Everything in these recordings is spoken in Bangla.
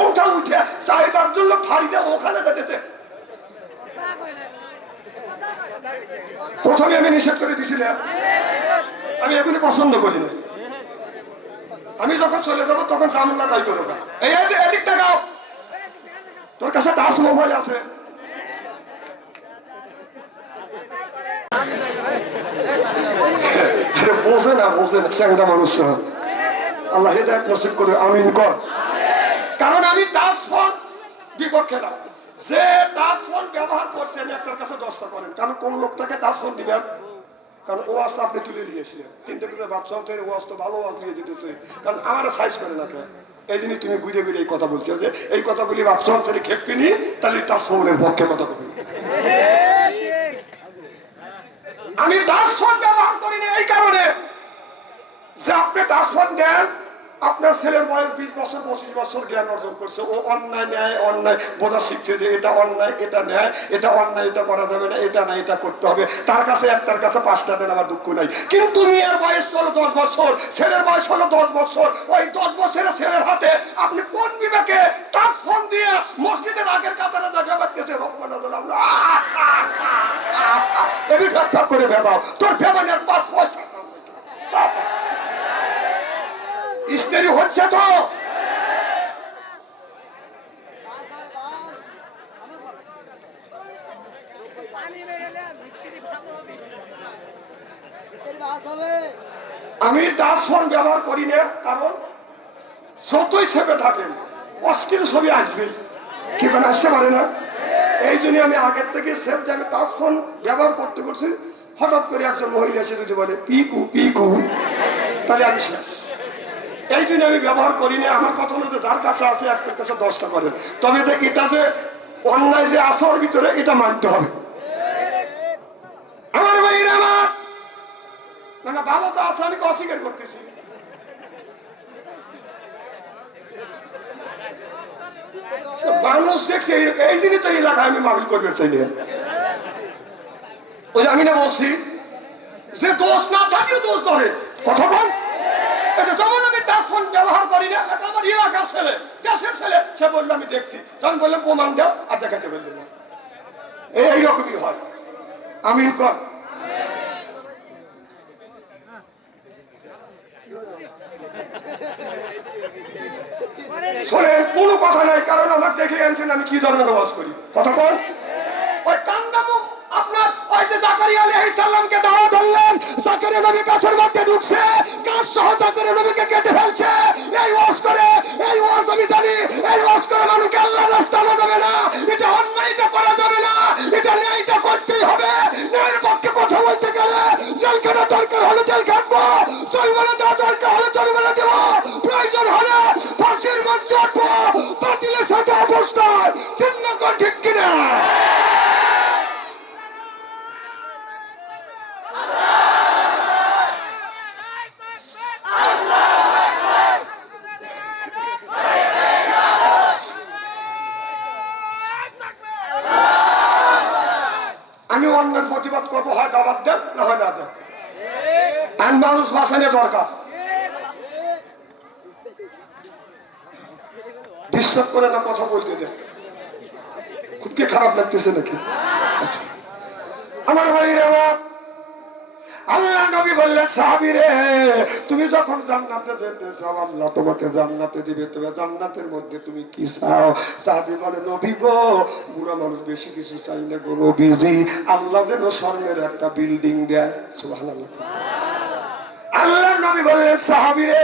ওটা উঠে জন্য ওখানে প্রথমে আমি নিষেধ করে দিয়েছিলাম আমি পছন্দ করি না। আমি যখন চলে যাব, তখন কামলা তাই করব এই এই যে এদিক দেখাও তোর কাছে দাস মোবাইল আছে। বোঝে না বোঝে না চ্যাংটা মানুষ। আল্লাহ হেদায়ত করে আমিন কর। কারণ আমি টাচ ফোন বিপক্ষে না। যে টাচ ফোন ব্যবহার করছেন একটার কাছে দশটা করেন। কারণ কোন লোকটাকে টাচ ফোন দিবেন? কারণ ও আসতে আপনি তুলে নিয়েছিলেন চিন্তা করে ভাবছ তো ও আসতে ভালো আওয়াজ নিয়ে যেতেছে। কারণ আমার সাইজ করে না কেন এই জন্য তুমি ঘুরে ঘুরে এই কথা বলছো যে, এই কথাগুলি ভাবছ তাহলে খেপে নি তাহলে টাচ পক্ষে কথা বলি আমি টাচ ব্যবহার করি না এই কারণে যে আপনি টাচ দেন আপনার ছেলের বয়স বিশ বছর পঁচিশ বছর জ্ঞান অর্জন করছে ও অন্যায় ন্যায় অন্যায় বোঝা শিখছে যে এটা অন্যায় এটা ন্যায় এটা অন্যায় এটা করা যাবে না এটা না এটা করতে হবে তার কাছে একটার কাছে পাঁচটা দেন আমার দুঃখ নাই কিন্তু মেয়ের বয়স হলো দশ বছর ছেলের বয়স হলো দশ বছর ওই দশ বছরের ছেলের হাতে আপনি কোন বিবেকে তার ফোন দিয়ে মসজিদের আগের কাতারে যা ব্যাপার রহমান এমনি করে ভেবাও তোর ভেবানের পাঁচ পয়সা। ইস্তেরি হচ্ছে তো। আমি টাচ ফোন ব্যবহার করি না, কারণ যতই সেপে থাকেন, অশ্লীল ছবি আসবেই কি আসতে পারে না? এই জন্য আমি আগের থেকে সেফ যে আমি টাচ ফোন ব্যবহার করতে করছি, হঠাৎ করে একজন মহিলা এসে যদি বলে, পিকু পিকু, তাহলে আমি শেষ। এই জন্য আমি ব্যবহার করি না। আমার কথা হলো যে যার কাছে আছে, একটার কাছে দশটা করেন তবে যে এটা যে অন্যায় যে আছে ওর ভিতরে, এটা মানতে হবে। আমার ভাইয়ের, আমার ভালো তো আছে, আমি অস্বীকার করতেছি। মানুষ দেখছে, এই- জিনিস তো এলাকায় আমি ওই আমি না বলছি, যে দোষ না থাকলেও দোষ ধরে। কথা বল। টাচ ব্যবহার করি না এটা আমার এলাকার ছেলে, দেশের ছেলে, সে বলল, আমি দেখছি। তখন বললাম প্রমাণ দাও আর দেখাতে বলল না এই- এইরকমই হয়। আমি কর কোনো কথা নাই, কারণ আমার দেখে আনছেন, আমি কি ধরনের আওয়াজ করি? কথা ওই কান্দামু আপনার ওই যে জাকারিয়া আলাইহিস মধ্যে ঢুকছে। কাজ সহ জাকারিয়া নবীকে কেটে ফেলছে। এই ওয়াজ করে, এই ওয়াজ আমি এই ওয়াজ করে মানুষকে আল্লাহর রাস্তা যাবে না। এটা অন্যায় এটা করা যাবে না। এটা ন্যায়টা করতেই হবে। ন্যায়ের পক্ষে কথা বলতে গেলে জেল কাটা দরকার হলে জেল কাটবো জরিমানা দেওয়া দরকার হলে জরিমানা দেবো। প্রয়োজন হলে ফাঁসির মঞ্চে উঠবো বাতিলের সাথে অবস্থায় চিহ্ন কর ঠিক কিনা আমি অন্যের প্রতিবাদ করব হয় দাবাত দেন না হয় না দেন আর মানুষ বাসানো দরকার। ডিস্টার্ব করে না কথা বলতে দেন। খুব কি খারাপ লাগতেছে নাকি? আচ্ছা। আমার ভাইয়ের আমার আল্লাহ নবী বললেন সাহাবিরে তুমি যখন জান্নাতে যেতে চাও, আল্লাহ তোমাকে জান্নাতে দিবে। তবে জান্নাতের মধ্যে তুমি কি চাও? সাহাবি বলে, নবী গো, বুড়া মানুষ বেশি কিছু চাই না গো নবীজি। আল্লাহ যেন স্বর্ণের একটা বিল্ডিং দেয়। সুবহানাল্লাহ। নবী বললেন, সাহাবিরে,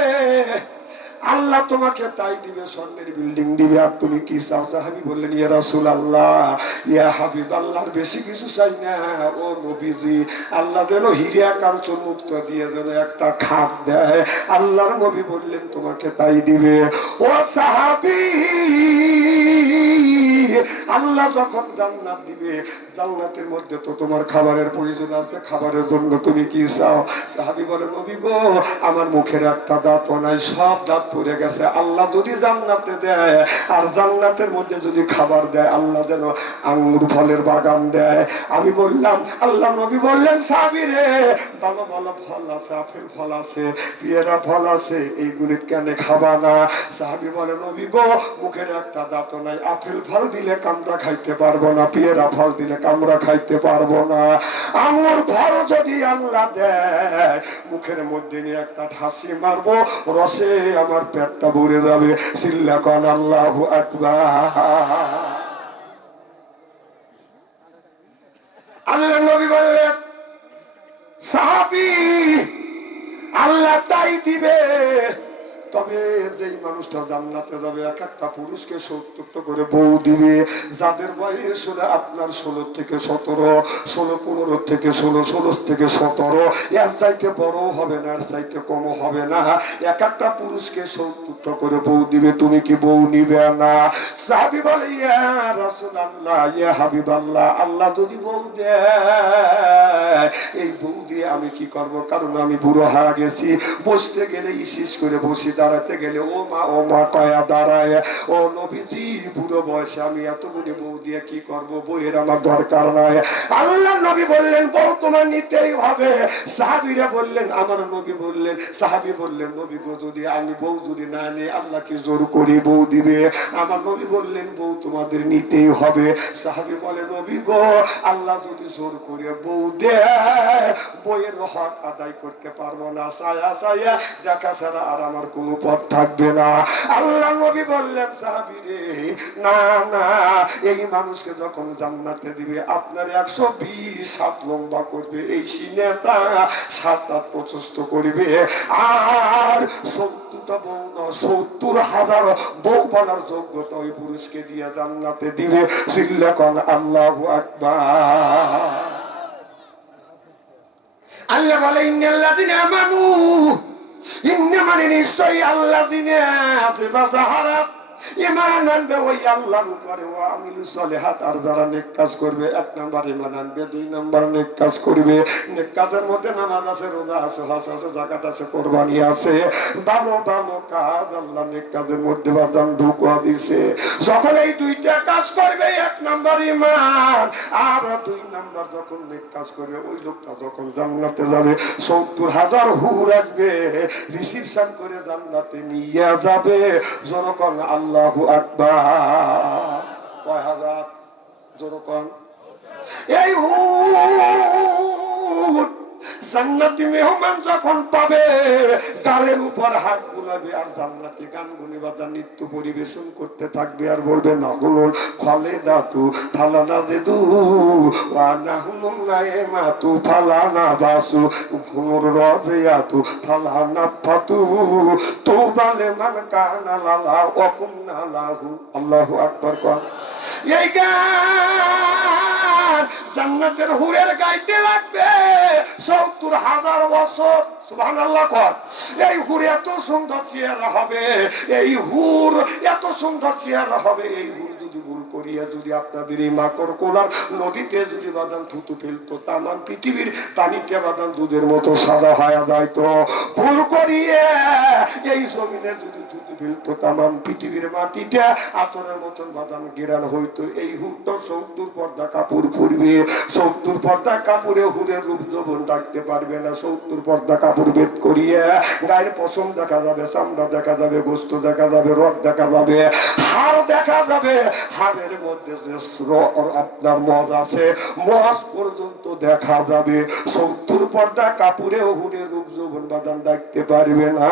আল্লাহ তোমাকে তাই দিবে, স্বর্ণের বিল্ডিং দিবে। আর তুমি কি চাও? সাহাবি বললেন, ইয়া রাসূল আল্লাহ ইয়া হাবিব, আল্লাহর বেশি কিছু চাই না। ও নবীজি, আল্লাহ যেন হিরিয়া কাঞ্চন মুক্ত দিয়ে যেন একটা খাপ দেয়। আল্লাহর নবী বললেন, তোমাকে তাই দিবে। ও সাহাবি আল্লাহ যখন জান্নাত দিবে, জান্নাতের মধ্যে তো তোমার খাবারের প্রয়োজন আছে, খাবারের জন্য তুমি কি চাও? সাহাবি বলে, নবী গো, আমার মুখের একটা দাঁত নাই, সব দাঁত পড়ে গেছে। আল্লাহ যদি জান্নাতে দেয়, আর জান্নাতের মধ্যে যদি খাবার দেয়, আল্লাহ যেন আঙ্গুর ফলের বাগান দেয়। আমি বললাম, আল্লাহ নবী বললেন, সাহাবি রে, ভালো ভালো ফল আছে, আপেল ফল আছে, পেয়ারা ফল আছে, এইগুলি কেন খাবা না? সাহাবি বলে, নবী গো, মুখের একটা দাঁত নাই, আপেল ফল দিলে কামড়া খাইতে পারব না, পেয়ারা ফল দিলে কামড়া খাইতে পারব না। আঙুর ফল যদি আল্লাহ দেয়, মুখের মধ্যে নিয়ে একটা ঠাসি মারবো, রসে আমার পেটটা ভরে যাবে। চিল্লা কন আল্লাহ আকবার। আল্লাহ আল্লাহ তাই দিবে। তবে যেই মানুষটা জান্নাতে যাবে, এক একটা পুরুষকে সত্তর করে বউ দিবে। যাদের বয়স হলে আপনার ষোলো থেকে সতেরো, ষোলো পনেরো থেকে ষোলো ষোলো থেকে সতেরো, এর চাইতে বড় হবে না, এর চাইতে কমও হবে না। এক একটা পুরুষকে সত্তর করে বউ দিবে, তুমি কি বউ নিবে না? সাহাবি বলে রাসুল আল্লাহ ইয়া হাবিব আল্লাহ আল্লাহ যদি বউ দেয়, এই বউ দিয়ে আমি কি করব? কারণ আমি বুড়ো হয়ে গেছি। বসতে গেলে ইসিস করে বসি দাঁড়াতে গেলে, ও মা ও মা, কয়া দাঁড়ায়। ও নবীজি, বুড়ো বয়সে আমি এতগুলি বউ দিয়ে কি করব? বইয়ের আমার দরকার নাই। আল্লাহ নবী বললেন, বউ তোমার নিতেই হবে। সাহাবিরা বললেন, আমার নবী বললেন, সাহাবি বললেন, নবী গো, যদি আমি বউ যদি না নিই আল্লাহকে জোর করে বউ দিবে? আমার নবী বললেন, বউ তোমাদের নিতেই হবে। সাহাবি বলে, নবী গো, আল্লাহ যদি জোর করে বউ দেয় বইয়ের হক আদায় করতে পারব না। সায়া সায়া, দেখা ছাড়া আর আমার কোনো পথ থাকবে না। আল্লাহ নবী বললেন, সাহাবি রে, না না, এই মানুষকে যখন জান্নাতে দিবে, আপনার একশো বিশ হাত লম্বা করবে, এই সিনেটা সাত হাত প্রশস্ত করবে। আর সত্তর হাজার বউ বলার যোগ্যতা ওই পুরুষকে দিয়ে জান্নাতে দিবে। সিল্লাকন আল্লাহ আকবার। আল্লাহ বলে, ইন্নাল্লাযিনা আমানু ইন্না মানে নিশ্চয়ই আল্লাযিনা আছে বাজাহারা ইমান আনবে ওই আল্লাহর উপরে। ও আমিলু সলিহাত আর যারা নেক কাজ করবে, এক নাম্বার ইমান আনবে, দুই নাম্বার নেক কাজ করবে। নেক কাজের মধ্যে নামাজ আছে, রোজা আছে, হজ আছে জাকাত আছে, কোরবানি আছে। ভালো ভালো কাজ আল্লাহ নেক কাজের মধ্যে বাদান ঢুকা দিছে। যখন এই দুইটা কাজ করবে, এক নাম্বার ইমান, আর দুই নাম্বার যখন নেক কাজ করবে, ওই লোকটা যখন জান্নাতে যাবে, সত্তর হাজার হুর আসবে, রিসিপশন করে জান্নাতে নিয়ে যাবে। জনকন আল্লাহু আকবার। কয় হাজার? জনকন এই হুর জান্নাতি মেহমান যখন পাবে, গালের উপর হাত বুলাবে আর জান্নাতি গান গুনি বাদা নৃত্য পরিবেশন করতে থাকবে আর বলবে না হুনুন ফলে দাতু ফালানা দেদু ফালানা বাসু জান্নাতের হুরের গাইতে লাগবে সত্তর হাজার বছর এই হুর এত সুন্দর চেহারা হবে, এই হুর এত সুন্দর চেহারা হবে, এই হুর যদি ভুল করিয়া যদি আপনাদের এই মাকড় কোলার নদীতে যদি বাদাম থুতু ফেলতো, তামাম পৃথিবীর পানিতে বাদাম দুধের মতো সাদা হয়ে যাইতো। ভুল করিয়ে এই জমিনে যদি এই হুট সত্তর পর্দা কাপড় পরবে। সত্তর পর্দা কাপড়ে হুরের রূপ যৌবন ডাকতে পারবে না। সত্তর পর্দা কাপড় বেদ করিয়ে গায়ের পশম দেখা যাবে, চামড়া দেখা যাবে, গোস্ত দেখা যাবে রথ দেখা যাবে। হাড় দেখা যাবে। হারের মধ্যে যে আপনার মজ আছে, মজ পর্যন্ত দেখা যাবে। সত্তর পর্দা কাপুরে হুড়ে রূপ যৌবন বাদান ডাকতে পারবে না।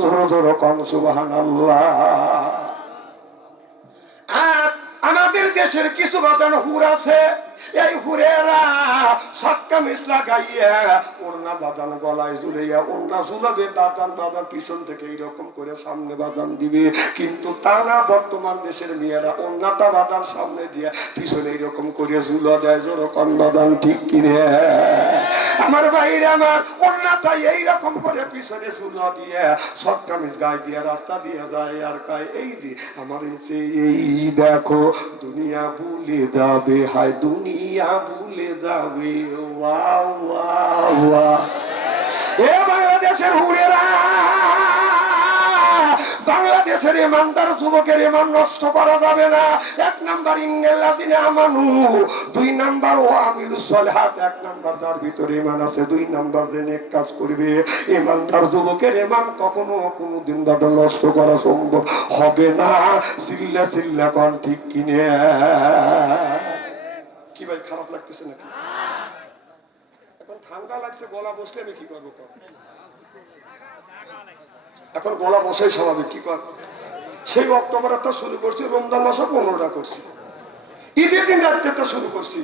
ধরো ধরো কম সুবাহান আল্লাহ আমাদের দেশের কিছু বাদান হুর আছে। এই হুরেরা সক্কা মিসলা গাইয়া ওড়না বাদান গলায় ঝুলাইয়া ওড়না ঝুলাবে বাদান বাদান পিছন থেকে এইরকম করে সামনে বাদান দিবে। কিন্তু তা না, বর্তমান দেশের মেয়েরা ওড়নাটা বাদান সামনে দিয়ে পিছনে এইরকম করে ঝুলা দেয় যেরকম বাদান ঠিক কিনে। আমার বাইরে আমার, ওড়নাটা এইরকম করে পিছনে ঝুলা দিয়ে সক্কা মিস গায়ে দিয়ে, রাস্তা দিয়ে যায় আর কয়, এই যে, আমার এই দেখো, দুনিয়া ভুলে যাবে, হায় দুনিয়া ভুলে যাবে ওয়া এ বাংলাদেশের বাংলাদেশের ইমানদার যুবকের ইমান নষ্ট করা যাবে না এক নাম্বার ইংরেজিনে আমানু দুই নাম্বার ও আমিলু সলহাত এক নাম্বার যার ভিতরে ইমান আছে দুই নাম্বার যে নেক কাজ করবে ইমানদার যুবকের ইমান কখনো কোনো দিন দাদা নষ্ট করা সম্ভব হবে না চিল্লা চিল্লা কন ঠিক কিনে কি ভাই, খারাপ লাগতেছে নাকি? এখন ঠান্ডা লাগছে, গলা বসলে আমি কি করব এখন গলা বসাই স্বাভাবিক, কি কর? সেই অক্টোবর একটা শুরু করছি, রমজান মাসে পনেরোটা করছি। ঈদের দিন রাত্রেটা শুরু করছি।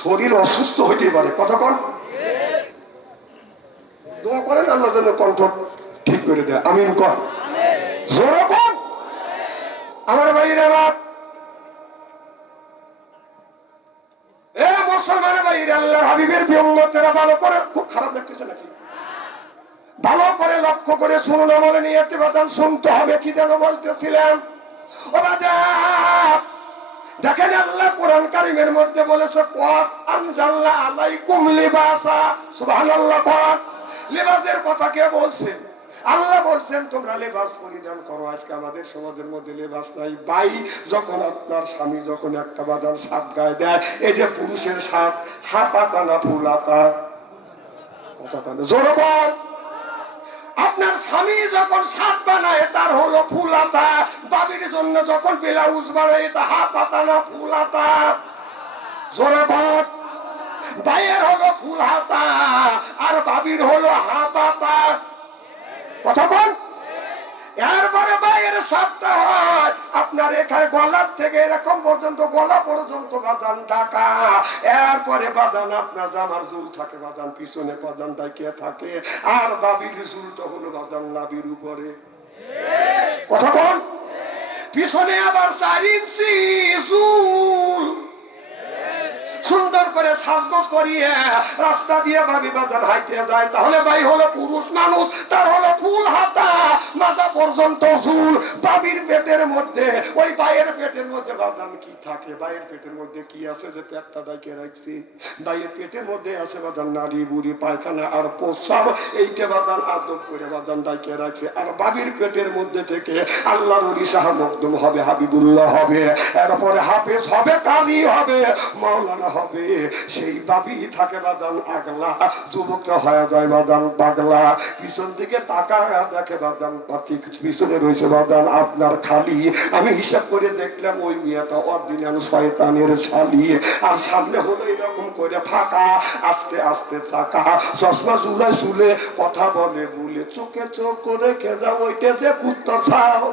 শরীর অসুস্থ হইতে পারে, কথা কর দোয়া করেন, আল্লাহ যেন কণ্ঠ ঠিক করে দেয়। আমিন কর। জোরে আমার ভাইরা আমার হাবিবের বিয়ঙ্গতেরা ভালো করে খুব খারাপ দেখতেছে নাকি? ভালো করে লক্ষ্য করে শুনুন আমলে নিয়ে বাদান শুনতে হবে, কি যেন বলতেছিলেন। দেখেন আল্লাহ কোরআন কারিমের মধ্যে বলেছে কত আনজাল্লাহ আলাইকুম লিবাসা। লিবাসের কথা কে বলছেন আল্লাহ বলছেন, তোমরা লেবাস পরিধান করো। আজকে আমাদের সমাজের মধ্যে লেবাস নাই। বাই যখন আপনার স্বামী যখন একটা বাদান সাত গায়ে দেয়, এই যে পুরুষের সাত হাতা না ফুলাতা আপনার স্বামী যখন বানায়, তার হলো ফুলাতা বাবির জন্য যখন ব্লাউজ বানায়, এটা হাত পাতা না ফুলাতা জোরে ভাইয়ের হলো ফুল হাতা আর বাবির হলো হাতাতা কতক্ষণ এরপরে বাইরের সাতটা হয়। আপনার এখানে গলার থেকে এরকম পর্যন্ত, গলা পর্যন্ত বাদান ঢাকা। এরপরে বাদান আপনার জামার জুল থাকে বাদান পিছনে বাদান ডাকিয়ে থাকে। আর বাবির জুলটা হলো বাদান নাবির উপরে। কতক্ষণ পিছনে আবার চার ইঞ্চি জুল সুন্দর করে সাজগোজ করিয়ে রাস্তা দিয়ে ভাবি বাজার হাইতে যায়, তাহলে ভাই হলো পুরুষ মানুষ, তার হলো ফুল হাতা মাথা পর্যন্ত চুল বাবির পেটের মধ্যে, ওই বাইয়ের পেটের মধ্যে বাদাম কি থাকে? বাইয়ের পেটের মধ্যে কি আছে যে পেটটা ডাকে রাখছি? বাইয়ের পেটের মধ্যে আছে বাদাম নারী বুড়ি, পায়খানা আর প্রস্রাব এইটা বাদাম আদব করে বাদাম ডাকে রাখছে। আর বাবির পেটের মধ্যে থেকে আল্লাহর অলি শাহ মকদুম হবে, হাবিবুল্লাহ হবে। এরপরে হাফেজ হবে কারি হবে, মাওলানা হবে। সেই বাবি থাকে বাদান আগলা, যুবকটা হয়ে যায় বাদান পাগলা। পিছন দিকে তাকা দেখে বাদান ঠিক পিছনে রয়েছে বাদান আপনার খালি। আমি হিসাব করে দেখলাম ওই মেয়েটা অর্দিনান শয়তানের শালি। আর সামনে হলো এরকম করে ফাঁকা, আস্তে আস্তে চাকা। চশমা চুলে চুলে কথা বলে বলে, চোখে চোখ করে যাও, ওইটা যে কুত্তর ছাও